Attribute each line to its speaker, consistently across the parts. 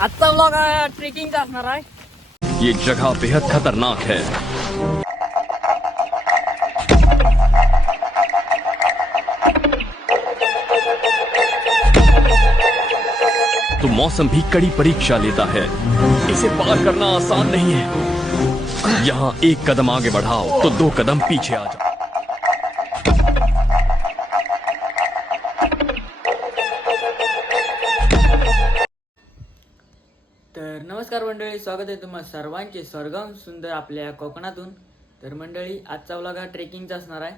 Speaker 1: आजचा
Speaker 2: ये जगह बेहद खतरनाक है। तो मौसम भी कड़ी परीक्षा लेता है। इसे पार करना आसान नहीं है। यहाँ एक कदम आगे बढ़ाओ तो दो कदम पीछे आ जाओ।
Speaker 1: तर नमस्कार मंडळी स्वागत आहे तुम्हा सर्वांचे. स्वर्गाहून सुंदर आपल्या कोकणातून. तर मंडळी आजचा व्लॉग हा ट्रेकिंगचा असणार आहे.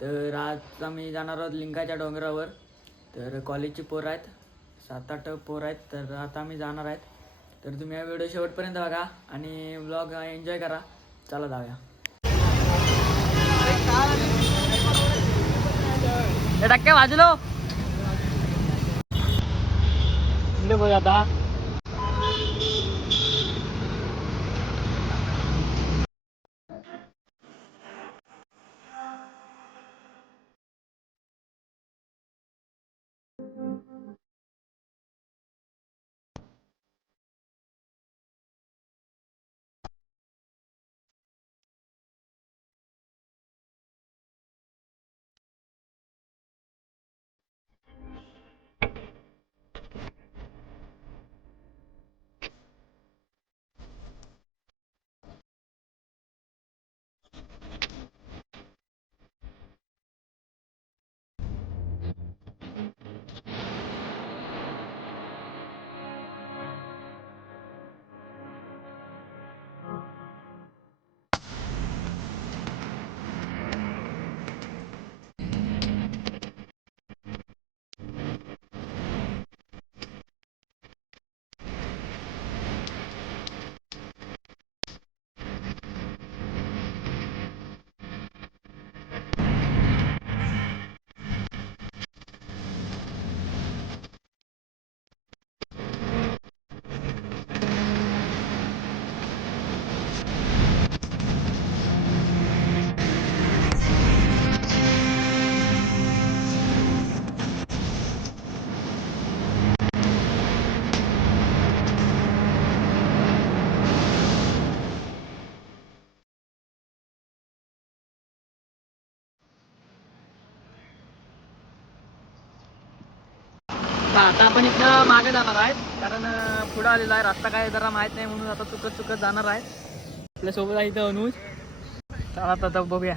Speaker 1: तर आज आम्ही जाणार आहोत लिंगाच्या डोंगरावर. तर कॉलेजची पोरं आहेत. सात आठ पोरं आहेत. तर आता आम्ही जाणार आहेत. तर तुम्ही हा व्हिडिओ शेवटपर्यंत बघा आणि ब्लॉग एन्जॉय करा. चला जाऊया. टक्के वाजलो. आता. आता आपण इथं मागे जाणार आहे कारण पुढं आलेला आहे. रस्ता काय जरा माहीत नाही म्हणून आता चुकत चुकत जाणार आहे. आपल्यासोबत आहे इथं अनुज. चला आता बघूया.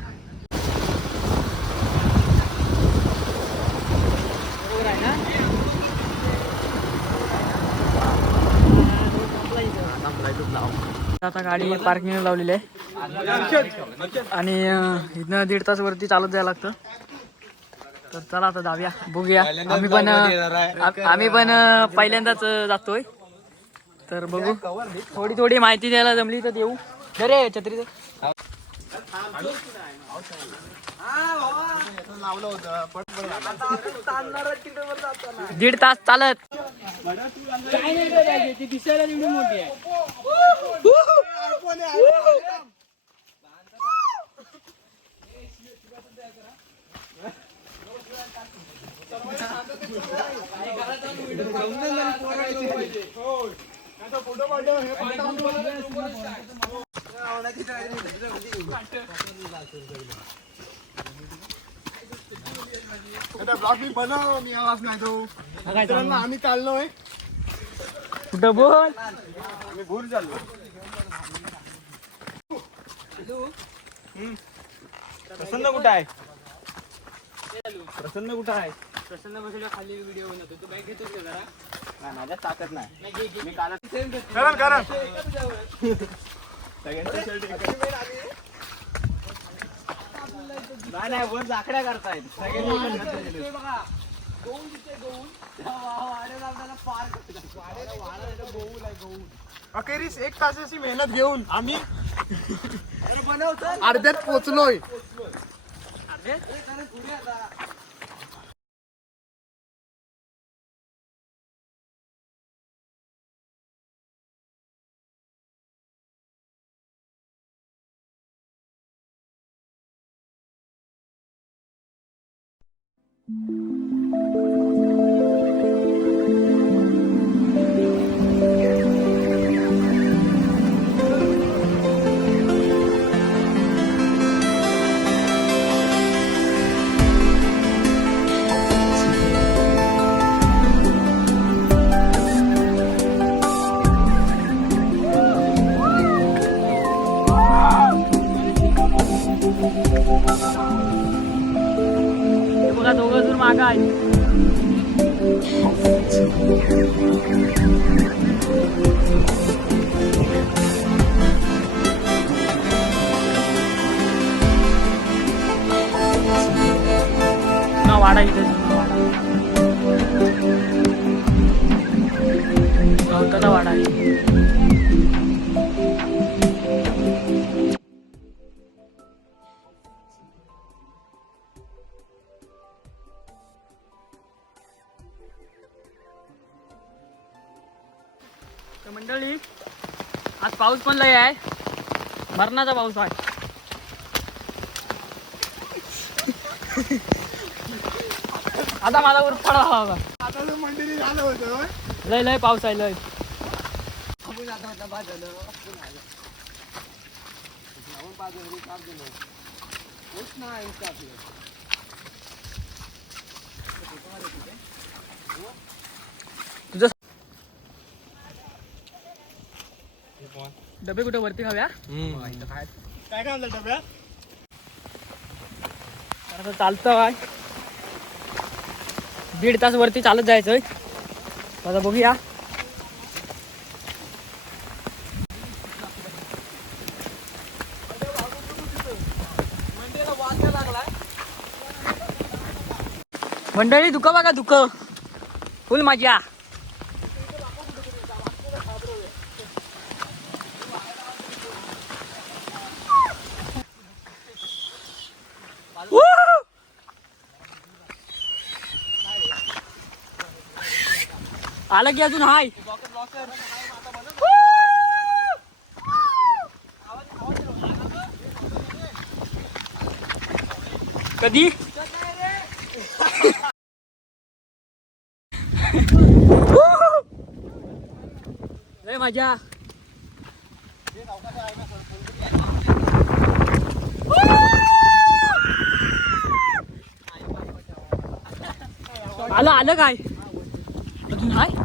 Speaker 1: आता गाडी पार्किंग लावलेली आहे. आणि इथनं दीड तास वरती चालत जायला लागतं. तर चला आता जाऊया. बघूया. आम्ही पण आम्ही पण पहिल्यांदाच जातोय. तर बघू. थोडी थोडी माहिती द्यायला जमली तर देऊ. रे छत्री दीड तास चालत.
Speaker 3: आता ब्लॉग मी बनव मी आवाज नाही तो आम्ही चाललोय.
Speaker 1: कुठं बोल?
Speaker 3: आम्ही भूर चाललो प्रसन्न कुठं आहे? प्रसन्न कुठं आहे?
Speaker 1: प्रसन्न बसल्या खाली व्हिडिओ बनवतो. तू बाईक घेतोस का जरा?
Speaker 3: नाही माझ्यात ताकद नाही. मी काल करण करण. सगळ्यांचे नाही नाही वर जाकड्या करतायत. सगळ्यांनी अखेरीस एक तासाची मेहनत घेऊन आम्ही अर्ध्यात पोचलोय.
Speaker 1: 哎，我在打那鼓垫子。तर मंडळी आज पाऊस पण लय आहे. मरणाचा पाऊस आहे. आता माझा उरफाड होता
Speaker 3: आता मंदिरी झालं होतं
Speaker 1: लय लय पाऊस आहे लय.
Speaker 3: आपण आता आता बाद झालं आपण आलं. आपण बाद झालं, चार दिलं. होत नाही इतकं आपलं.
Speaker 1: तुझं डबे कुठे वरती खाव्या
Speaker 3: काय काय
Speaker 1: आता चालतं काय? दीड तास वरती चालत जायचंय. आता बघूया. मंडळी दुख बघा दुख. फुल मजा. आलं की अजून हाय कधी लय मजा आलं आलं काय अजून हाय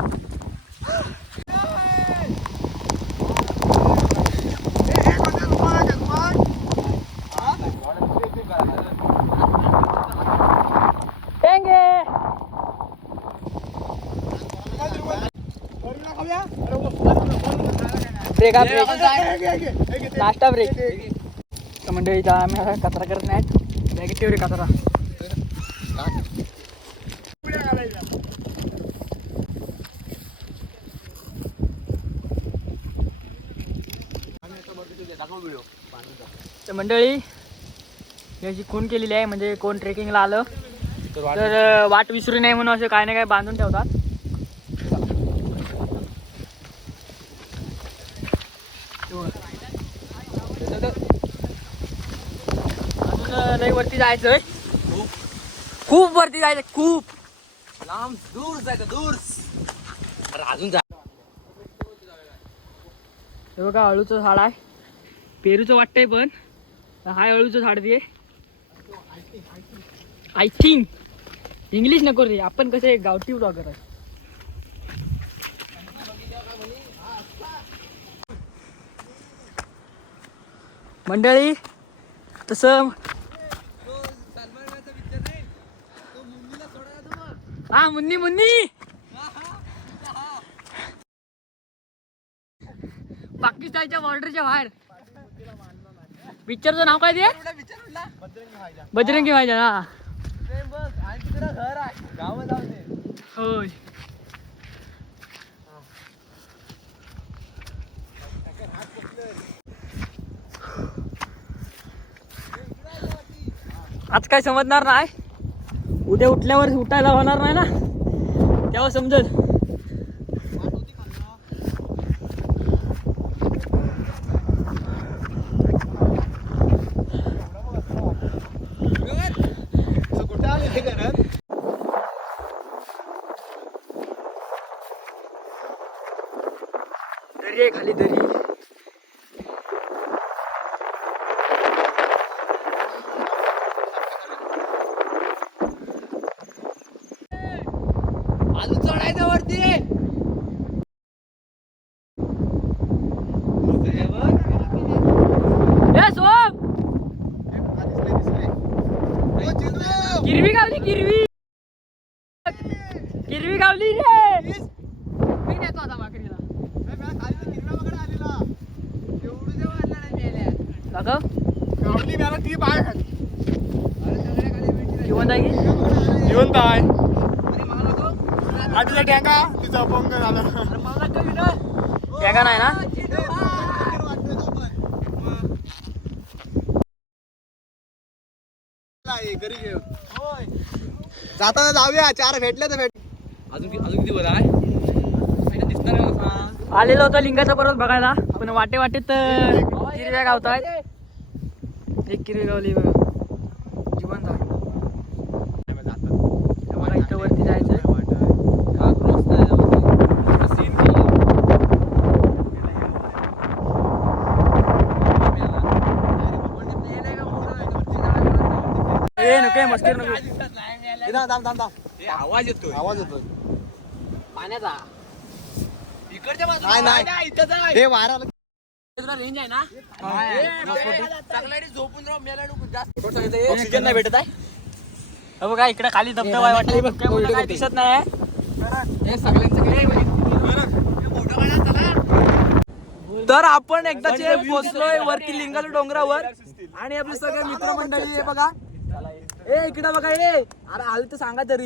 Speaker 1: ब्रेक ब्रेक. नाश्ता ब्रेक मंडळी इथं आम्ही आता कचरा करत नाहीत बॅगेत ठेवले कचरा. तर मंडळी अशी खून केलेली आहे म्हणजे कोण ट्रेकिंगला आलं तर वाट विसरू नये म्हणून असं काय ना काय बांधून ठेवतात. वरती जायचंय. खूप. वरती जायचं खूप.
Speaker 4: लांब दूर जायचं दूर. अजून जा.
Speaker 1: हे बघा अळूचं झाड आहे. पेरूचं वाटतंय पण हाय अळूचं झाड ते आय थिंक इंग्लिश नको रे आपण कसे गावठी ब्लॉगर आहे. मंडळी तसं हा मुन्नी मुन्नी! पाकिस्तानच्या बॉर्डरच्या बाहेर. पिक्चरचं नाव काय ते? बजरंगी भाईजा हा. होय. आज काय समजणार नाही? उद्या उठल्यावर उठायला होणार नाही ना? तेव्हा समजेल
Speaker 3: असं कुठं आले हे करत
Speaker 1: दरी आहे खाली दरी
Speaker 4: अजून चढायचं वरती!
Speaker 1: गिरवी गावली गिरवी! गावली रे! मी नेतो आता
Speaker 3: गावली मला ती बाय खाली
Speaker 1: जिवंत आहे?
Speaker 3: जिवंत आहे. आधीचा टँका तिचा अपंग झाला.
Speaker 1: त्या नाही ना?
Speaker 3: जाताना जाऊया चार भेटले तर भेट
Speaker 4: अजून कि- अजून किती वर आहे? दिसणार.
Speaker 1: आलेलो होतो लिंगाचा परत बघायला. पण वाटे वाटेत किरव्या गावत आहेत एक किरवी गावली बघा जिवंत आहे मला इथं वरती जायचं
Speaker 4: हा, cross नाही जाऊ. Scene केला.
Speaker 1: नको मस्ती नको
Speaker 4: ए, आवाज येतोय.
Speaker 3: आवाज येतो
Speaker 1: पाण्याचा.
Speaker 4: इकडच्या बाजूला
Speaker 3: नाही. हे वारा
Speaker 1: तुला रेंज आहे ना?
Speaker 4: चांगला झोपून राहू मेला नको जास्त.
Speaker 1: ऑक्सिजन नाही भेटत आहे? हो बघा इकडे खाली धबधबा आहे वाटतं. काय मोठं काय दिसत नाही
Speaker 4: हे? तर आपण एकदाचे पोहोचलोय वरती लिंगाच्या डोंगरावर आणि आपले सगळे मित्रमंडळी हे बघा. ए इकडे बघा ए. अरे आले तर सांगा तरी.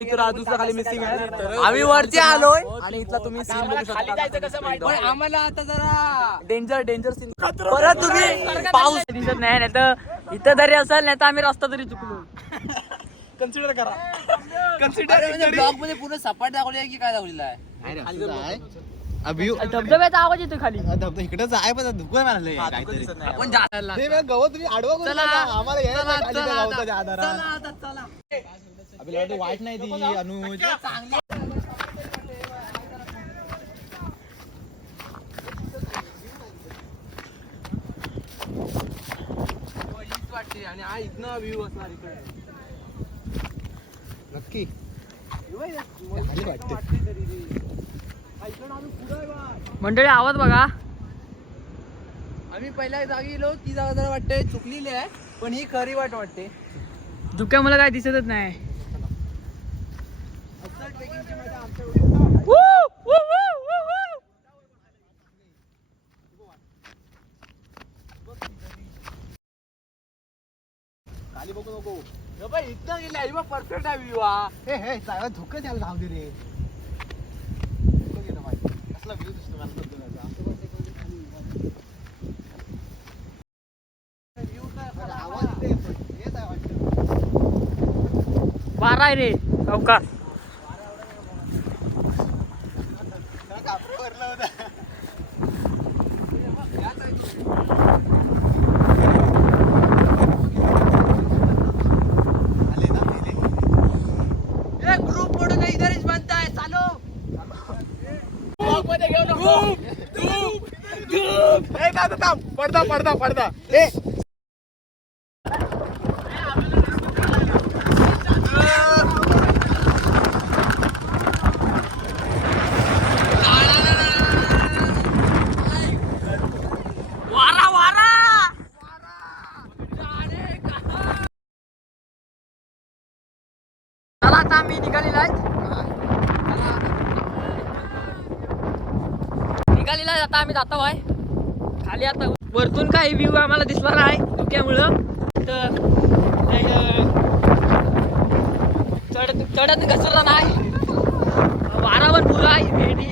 Speaker 4: राजूचा खाली मिसिंग आहे. आम्ही वरती आलोय. आणि इथला तुम्ही सीन बघू शकता. पण आम्हाला आता जरा डेंजर डेंजर सीन परत तुम्ही
Speaker 1: पाऊस दिसत नाही नाही तर इथं जरी असेल नाही तर आम्ही रस्ता तरी चुकलो.
Speaker 3: कन्सिडर करा.
Speaker 4: ब्लॉगमध्ये पूर्ण सपाट दाखवली आहे की काय दाखवलेलं आहे?
Speaker 3: अभियू
Speaker 1: धबधब्याचा आवाज येतो खाली.
Speaker 3: इकडेच आहे पण धुकं म्हणाले काहीतरी.
Speaker 4: आपण जायला
Speaker 3: ते मग गवत तुम्ही आडवा करून
Speaker 4: चला.
Speaker 3: टाका. आम्हाला यायला
Speaker 4: चला,
Speaker 3: खाली त्या
Speaker 4: चला
Speaker 3: गवताच्या
Speaker 4: आता.
Speaker 3: आधारात.
Speaker 4: चला आता, चला.
Speaker 3: आपल्याला वाटतं वाईट नाही ती अनुज
Speaker 4: वाटते आणि हा इथनं व्ह्यू असणार इकडे.
Speaker 3: नक्की. खाली वाटते.
Speaker 1: मंडळी आवाज बघा.
Speaker 4: आम्ही पहिल्या जागी गेलो ती जागा जरा वाटते चुकलेली आहे पण ही खरी वाट वाटते.
Speaker 1: धुक्या मला काय दिसतच नाही.
Speaker 3: खाली बघू नको.
Speaker 4: इथनं गेली परफेक्ट आहे व्ह्यू हा
Speaker 3: हे धुकं द्यायला धाव दे रे. असला व्ह्यू दिसतो मला आवाज येते, आहे वाटतं.
Speaker 1: वारा आहे रे अवकाश
Speaker 3: त्याला कापड भरलं होतं. आले ना, आले.
Speaker 4: ग्रुप फोटो का इधर ही बनता है चालो
Speaker 3: ए, थांब, थांब. पडदा पडदा पडदा. ए.
Speaker 1: चला आता आम्ही निघालेला आहे. निघालेला आता आम्ही जातो आहे. खाली आता. वरतून काही व्ह्यू आम्हाला दिसणार आहे धुक्यामुळं तर चढत चढत घसरला नाही. वारावर पुरा आहे. भेटी